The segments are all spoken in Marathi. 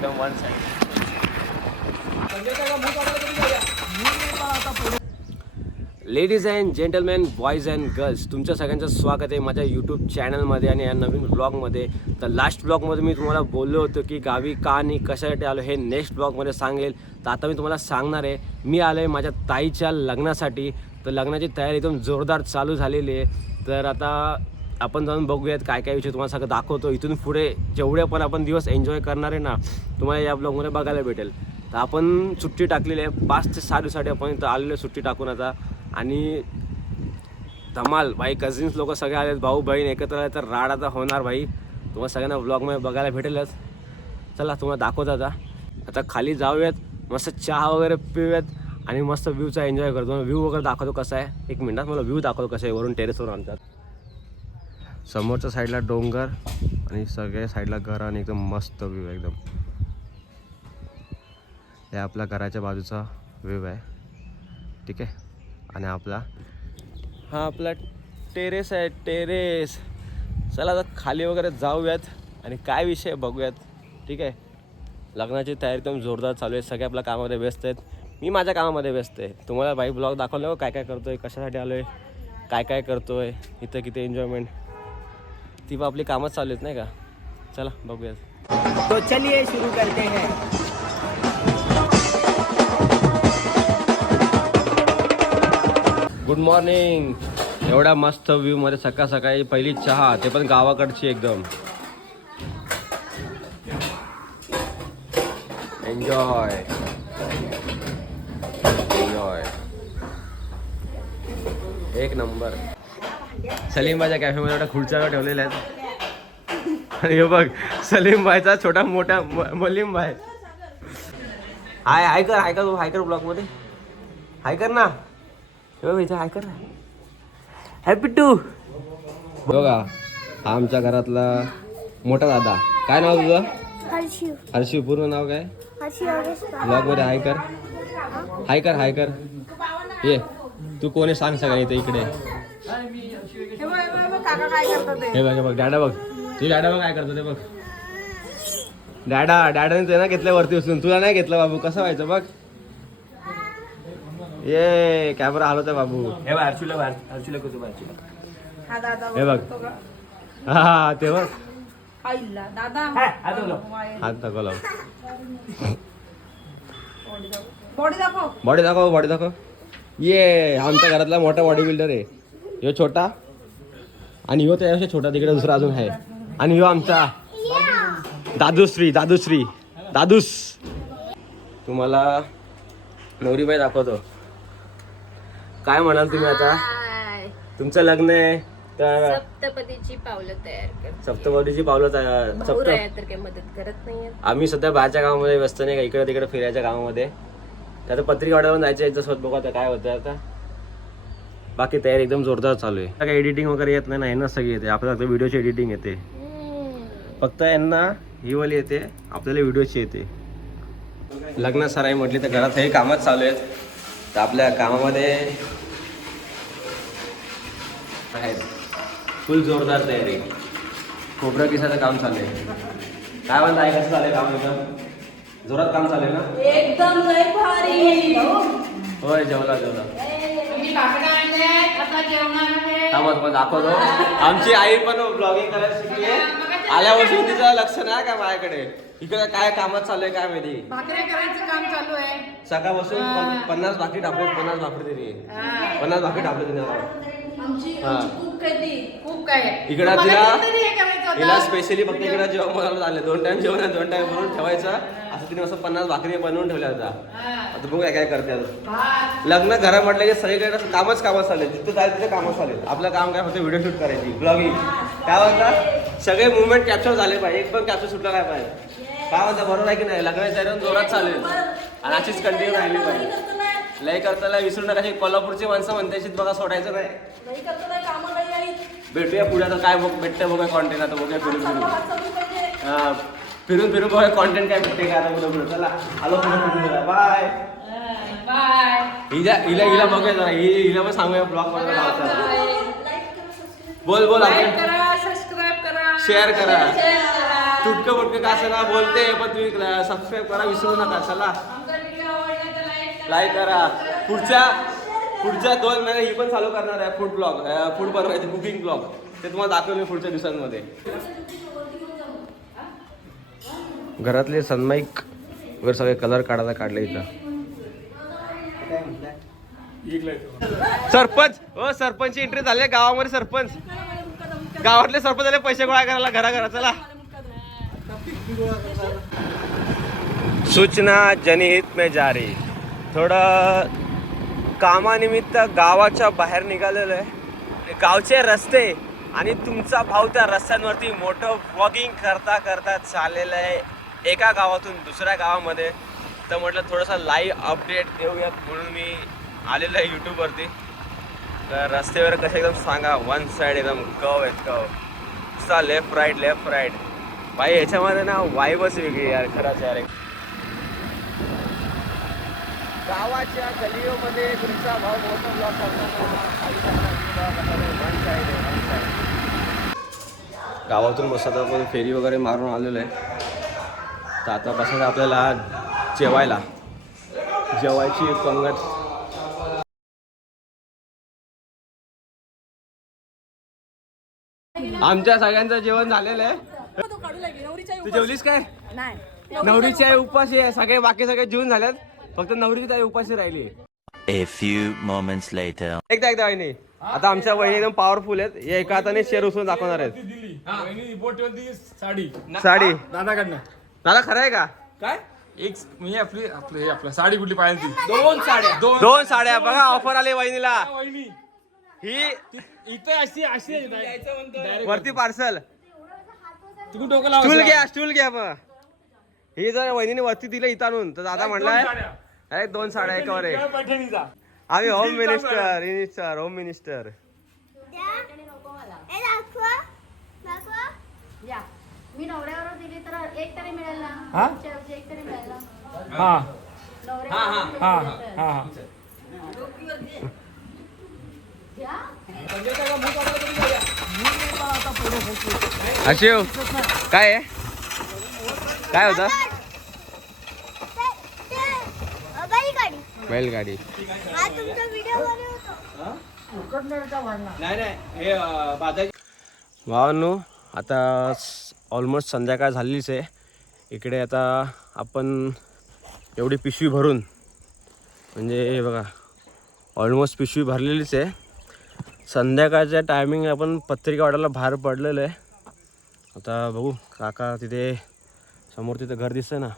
एकदम one side. Ladies and gentleman, boys and girls, तुमच्या सगळ्यांचं स्वागत आहे माझ्या यूट्यूब चॅनलमध्ये आणि या नवीन ब्लॉगमध्ये. तर लास्ट ब्लॉगमध्ये मी तुम्हाला बोललो होतो की गावी का आणि कशासाठी आलो हे नेक्स्ट ब्लॉगमध्ये सांगेल. तर आता मी तुम्हाला सांगणार आहे. मी आलो आहे माझ्या ताईच्या लग्नासाठी. तर लग्नाची तयारी एकदम जोरदार चालू झालेली आहे. तर आता आपण जाऊन बघूयात काय काय विषय तुम्हाला सगळं दाखवतो. इथून पुढे जेवढे पण आपण दिवस एन्जॉय करणार आहे ना, तुम्हाला या ब्लॉगमध्ये बघायला भेटेल. तर आपण सुट्टी टाकलेली आहे 5 ते 6 दिवसासाठी आपण इथं आलेलो सुट्टी टाकून आता. आणि धमाल भाई, कझिन्स लोक सगळे आलेत, भाऊ बहीण एकत्र आले तर राड आता होणार भाई. तुम्हाला सगळ्यांना ब्लॉगमध्ये बघायला भेटेलच. चला तुम्हाला दाखवतो आता खाली जाऊयात, मस्त चहा वगैरे पिऊयात आणि मस्त व्ह्यूचा एन्जॉय करतो. व्ह्यू वगैरे दाखवतो कसा आहे. एक मिनटात मला व्ह्यू दाखवतो कसं आहे वरून टेरेसवरून आमच्यात. समोरच्या साईडला डोंगर आणि सगळ्या साईडला घर आणि एकदम मस्त व्ह्यू आहे एकदम. हे आपल्या घराच्या बाजूचा व्ह्यू आहे, ठीक आहे. आणि हा आपला टेरेस आहे, टेरेस. चला आता खाली वगैरे जाऊयात आणि काय विषय बघूयात, ठीक आहे. लग्नाची तयारी एकदम जोरदार चालू आहे. सगळे आपल्या कामामध्ये व्यस्त आहेत. मी माझ्या कामामध्ये व्यस्त आहे. तुम्हाला भाई ब्लॉग दाखवलं काय काय करतो आहे, कशासाठी आलो आहे, काय काय करतो आहे, इथं किती एन्जॉयमेंट. ती पण आपली कामच चालू आहेत नाही का. चला बघूयात. तो चलिए सुरू करते हैं. Good morning. एवढा मस्त व्ह्यू मध्ये सकाळ सकाळी पहिली चहा, ते पण गावाकडची एकदम. एन्जॉय एन्जॉय, एक नंबर. सलीमबाईच्या कॅफेमध्ये एवढ्या खुर्च्या ठेवलेल्या आहेत. आणि हे बघ सलीमबाईचा छोटा मोठा मलीमबाई. हाय कर ब्लॉग मध्ये हाय कर ना. इथं हाय कर. Happy to. बघा हा आमच्या घरातला मोठा दादा. काय नाव तुझं? हर्षी. पूर्ण नाव काय? ब्लॉग मध्ये हाय कर, हाय कर. ये तू कोणी सांग सगळ्या इथे इकडे. हे बघ डॅडा बघ. तू डॅडा बघ काय करतो ते बघ. डॅडाने ते ना घेतलं वरती उचलून, तुला नाही घेतलं बाबू. कसं व्हायचं बघ. ये कॅमेरा हलवतोय बाबू. हे बघ हर्षूला हे बघ. हा ते बघ हात दाखवला. बॉडी दाखव. ये आमच्या घरातला मोठा बॉडी बिल्डर आहे ह्यो छोटा. आणि ह्यो त्यापेक्षा छोटा तिकडे दुसरा अजून आहे. आणि ह्यो आमचा दादूस. तुम्हाला नवरीबाई दाखवतो. काय म्हणाल तुम्ही आता? तुमचं लग्न आहे तर सप्तपदीची पावलं तयार तर काही मदत करत नाही. आम्ही सध्या बाहेरच्या कामामध्ये व्यस्त नाही का, इकडे तिकडे फिरायच्या कामामध्ये. तर पत्रिका ऑर्डर जायचं याच्यासोबत. बघू आता काय होतं. आता बाकी तयारी एकदम जोरदार चालू आहे. काही एडिटिंग वगैरे येत नाही ना, यांना सगळी येते. आपल्याला फक्त व्हिडिओची एडिटिंग येते. फक्त यांना ही वाली येते, आपल्याला व्हिडिओची येते. लग्न सराई म्हटली तर घरात हे कामच चालू आहेत. तर आपल्या कामामध्ये फुल जोरदार तयारी. खोबरं किसाचं काम चालू आहे. काय म्हणता आहे, कसं चालू काम? एकदम जोरात काम चालू आहे ना? एकदम लय भारी. होय जेवला. मग दाखवतो. आमची आई पण ब्लॉगिंग करायला शिकली आहे. आल्यापासून तिचं लक्ष नाही का माझ्याकडे. इकडे काय कामात चालू आहे काय माहिती. भाकऱ्या करायचं काम चालू आहे. सकाळपासून 50 भाकरी टाकले. 50 भाकरी दिली. 50 भाकरी टाकले तिने. खूप काय इकडं तिला स्पेशली फक्त इकडं जेवण बनवलं झालं. 2 टाइम जेवण 2 टाइम बनवून ठेवायचं. असं तिने असं 50 भाकरी बनवून ठेवल्या होता. आता बघू काय करते. लग्न घरा म्हटलं की सगळीकडे कामच चालेल. जिथं जायचं तिथे कामच चालेल. आपलं काम काय फक्त व्हिडिओ शूट करायची, ब्लॉगिंग. काय म्हणतात सगळे मुवमेंट कॅप्चर झाले पाहिजे. एक पण कॅप्चर सुटला नाही पाहिजे. काय म्हणता बरोबर आहे की नाही. लग्नाची तयारी जोरात चालेल आणि अशीच कंटिन्यू राहिली पाहिजे. लय करताना विसरू नका. कोल्हापूरची माणसं म्हणते बघा सोडायचं नाही. भेटूया पुढे. आता काय भेटतं बघा कॉन्टेंट. आता बघूया फिरून बघा कॉन्टेंट काय भेटते का. आता बघा चला आलो पुढे. बाय. हिला बघूया जरा. हिला पण सांगूया ब्लॉग मध्ये लावता. बोल सबस्क्राईब करा, शेअर करा. तुटकं बुटकं का असं ना बोलते, पण तुम्ही सबस्क्राईब करा विसरू नका. चला लाईक करा. पुढच्या 2 महिने ही पण चालू करणार आहे फूड ब्लॉग, फूड बनवायचे कुकिंग ब्लॉग. ते तुम्हाला दाखवेल मी पुढच्या दिवसांमध्ये. घरातले सनमाईक वगैरे सगळे कलर काढायला काढले इथं. सरपंच हो, सरपंच एंट्री झाले गावामध्ये. सरपंच गावातले सरपंच झाले पैसे गोळा करायला घरा. चला सूचना जनहित में जारी. थोडं कामानिमित्त गावाच्या बाहेर निघालेलं आहे. गावचे रस्ते आणि तुमचा भाऊ त्या रस्त्यांवरती मोठं वॉकिंग करता चाललेलं आहे एका गावातून दुसऱ्या गावामध्ये. तर म्हटलं थोडंसं लाईव्ह अपडेट देऊयात म्हणून मी आलेलं आहे यूट्यूबवरती. तर रस्त्यावर कसे एकदम सांगा, वन साईड एकदम कव आहे, कव नुसता लेफ्ट राईट. भाई याच्यामध्ये ना वाईबच वेगळी यार, खरंच यार. गावाच्या गलियोमध्ये तुमचा भाव मोठा ब्लॉक गावातून मस्त आता आपण फेरी वगैरे मारून आलेलो आहे. तर आता बसायचं आपल्याला जेवायची पंगत. आमच्या सगळ्यांचं जेवण झालेलं आहे. तू जेवलीस काय? नवरीची उपाशी आहे. बाकी सगळे जेवून झाल्यात, फक्त नवरीची आई उपाशी राहिली. A few moments later. एकदा वहिनी, आता आमच्या वहिनी एकदम पॉवरफुल आहेत. हे एका हाताने शेर उचलून दाखवणार आहेत. साडी दादा खरं आहे का? काय एक मी आपली साडी कुठली पाहिजे ती? 2 साड्या बघा ऑफर आली वहिनीला. वहिनी ही इथं अशी वरती पार्सल. तुम्ही डोकं लावा. स्टूल घ्या मग. ही जर वहिनीने वरती दिलं इथं आणून, तर दादा म्हणलाय अरे 2 साड्या एकावर आहे. पैठणीचा आम्ही होम मिनिस्टर. मी नवऱ्यावर दिली तर एक तरी मिळेल ना. हा? एक तरी मिळेल ना. हा अशिव काय आहे? काय होतं? बैलगाडी. भावांनो, आता ऑलमोस्ट संध्याकाळ झालीच आहे. इकडे आता आपण एवढी पिशवी भरून, म्हणजे हे बघा ऑलमोस्ट पिशवी भरलेलीच आहे. संध्याकाळच्या टायमिंग आपण पत्रिका वाटायला बाहेर पडलेलं आहे. आता बघू, काका तिथे समोर तिथं घर दिसतं ना,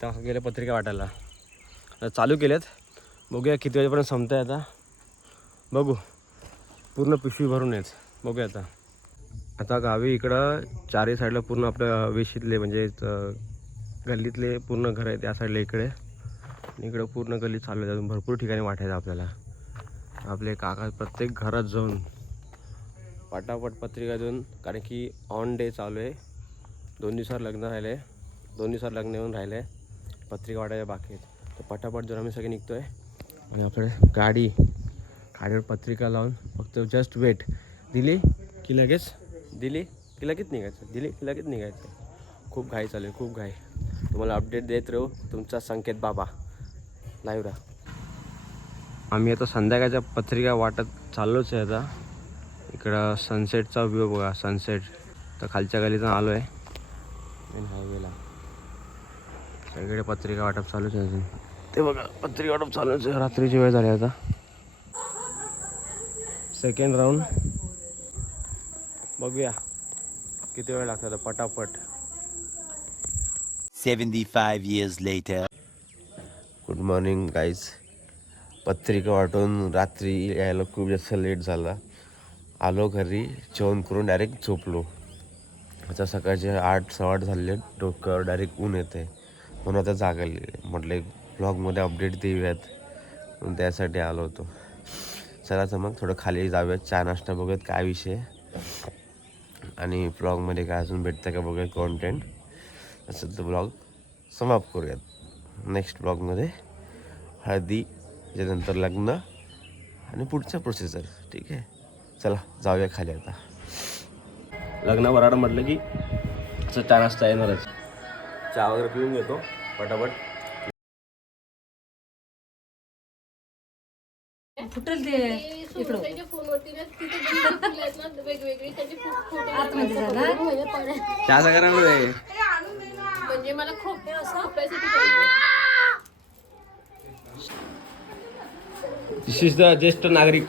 त्या गेले पत्रिका वाटायला. आता चालू केलेत, बघूया किती वाजेपर्यंत संपतं आहे. आता बघू, पूर्ण पिशवी भरून आहेत. बघूया आता गावी इकडं 4ही साईडला पूर्ण आपल्या वेशीतले म्हणजे गल्लीतले पूर्ण घर आहे त्या साईडला इकडे. इकडं पूर्ण गल्ली चालू आहे. अजून भरपूर ठिकाणी वाटायचं आपल्याला. आपले काका प्रत्येक घरात जाऊन पटापट पत्रिका देऊन, कारण की ऑन डे चालू आहे. 2 दिवसावर लग्न राहिले, 2 दिवसावर लग्न येऊन राहिले, पत्रिका वाटायच्या बाकी आहेत. तर पटापट जर आम्ही सगळे निघतो आहे. आणि आपल्याकडे गाडीवर पत्रिका लावून फक्त जस्ट वेट. दिली की लगेच निघायचं. खूप घाई चालू आहे, खूप घाई. तुम्हाला अपडेट देत राहू. तुमचा संकेत बाबा लाईव्ह राहा. आम्ही आता संध्याकाळच्या पत्रिका वाटत चाललोच आहे. आता इकडं सनसेटचा व्ह्यू बघा, सनसेट. तर खालच्या गलीतून आलो आहे मेन हायवेला. सगळीकडे पत्रिका वाटप चालूच आहे अजून. ते बघा पत्रिका वाटप चालूच आहे. रात्रीची वेळ झाली आता. सेकंड राऊंड बघूया किती वेळ लागतो. पटापट. 75 years later. Good morning guys. पत्रिका वाटून रात्री यायला खूप जास्त लेट झाला. आलो घरी, जेवण करून डायरेक्ट झोपलो. आता सकाळचे 8 सव्वा 8 झाले. डोक्यावर डायरेक्ट ऊन येते, म्हणून आता जागले. म्हटलं एक ब्लॉगमध्ये अपडेट देऊयात, म्हणून त्यासाठी आलो होतो. चला तर मग थोडं खाली जाऊयात, चहा नाश्ता बघूयात काय विषय, आणि ब्लॉगमध्ये काय अजून भेटतं का बघूयात कॉन्टेंट. असं तर ब्लॉग समाप्त करूयात. नेक्स्ट ब्लॉगमध्ये हळदी, त्याच्यानंतर लग्न आणि पुढचा प्रोसेसर. ठीक आहे, चला जाऊया खाली. आता लग्न वराड म्हटलं की चहा नाश्ता येणारच. चहा वगैरे पिऊन घेतो पटापट. फुटेल ते इकडं आतमध्ये झाला. चहा करा म्हणजे मला खूप ज्येष्ठ नागरिक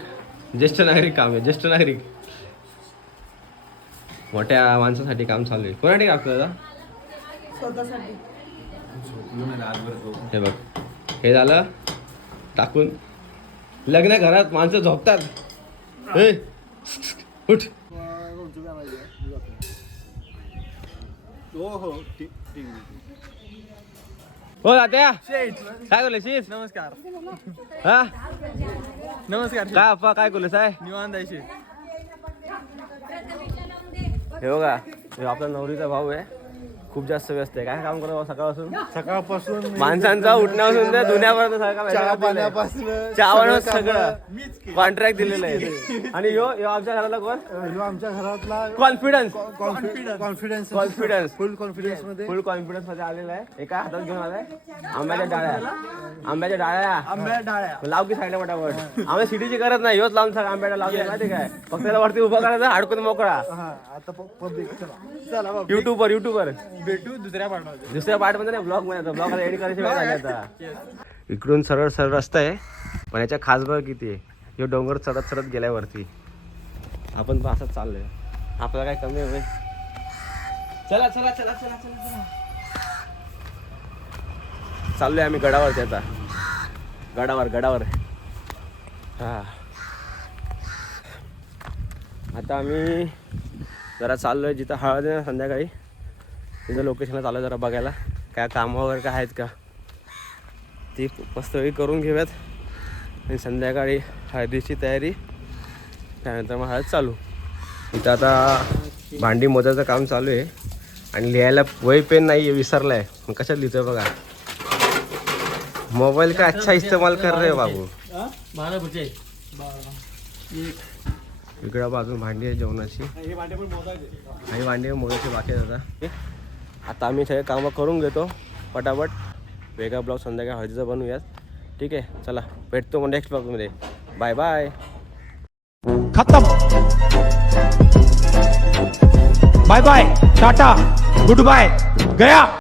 काम आहे. ज्येष्ठ नागरिक मोठ्या माणसासाठी काम चालू आहे. कोणासाठी काम दादा? हे बघ, हे झालं टाकून. लग्न घरात माणसं झोपतात. हे उठ. हो तात्या काय बोलले शीस? नमस्कार. हा नमस्कार. काय अप्पा काय बोलले साय? निवांत आहे. हे बघा, हे आपला नवरीचा भाऊ आहे. खूप जास्त व्यस्त आहे. काय काम करतो सकाळपासून माणसांचा उठण्यापासून त्या धुण्यापर्यंत चहा पाण्यापासून चहा सगळं कॉन्ट्रॅक्ट दिलेलं आहे. आणि ह्यो आमच्या घराला कोण? आमच्या घरातला कॉन्फिडन्स फुल कॉन्फिडन्स मध्ये आलेला आहे. एका हातात घेऊन आलाय आंब्याच्या डाळ्या लाव की साईडला पटापट. आम्ही सिटीची गरज नाही, ह्योच लावून सगळं आंब्याला लावले माहिती काय. फक्त त्याला वरती उभा करायचा, अडकून मोकळा. आता चला युट्यूबर भेटू दुसऱ्या पार्ट मध्ये नाही, ब्लॉग मध्ये. ब्लॉग एडिट करायची वेळ झाली आता. इकडून सरळ रस्ता आहे, पण याच्या खास बघ किती आहे. ह्यो डोंगर चढत गेलाय वरती. आपण पण असंच चाललोय. आपल्याला काय कमी आहे? चला चाललोय आम्ही गडावरती आता. गडावर हा. आता आम्ही जरा चाललोय जिथं हळद आहे ना संध्याकाळी, तिथं लोकेशनला चालू जरा बघायला काय कामं वगैरे काय आहेत का, ती मस्तपैकी करून घेऊयात. आणि संध्याकाळी हळदीची तयारी, त्यानंतर मग हळद चालू. इथं आता भांडी मोजायचं काम चालू आहे. आणि लिहायला वही पेन नाही आहे, विसरला आहे. मग कशात लिहितोय बघा. मोबाईल का अच्छा इस्तेमाल कर रहे बाबू. इकडं बाजून भांडी आहे जेवणाची. आणि भांडी मोजायची बाकी आहे आता आम्ही सगळे कामं करून घेतो पटापट. वेगळा ब्लॉग संध्याकाळी हळदीचा बनवूयात. ठीक आहे, चला भेटतो मग नेक्स्ट ब्लॉगमध्ये. Bye bye. खत्म. Bye bye, ta ta, goodbye, गया.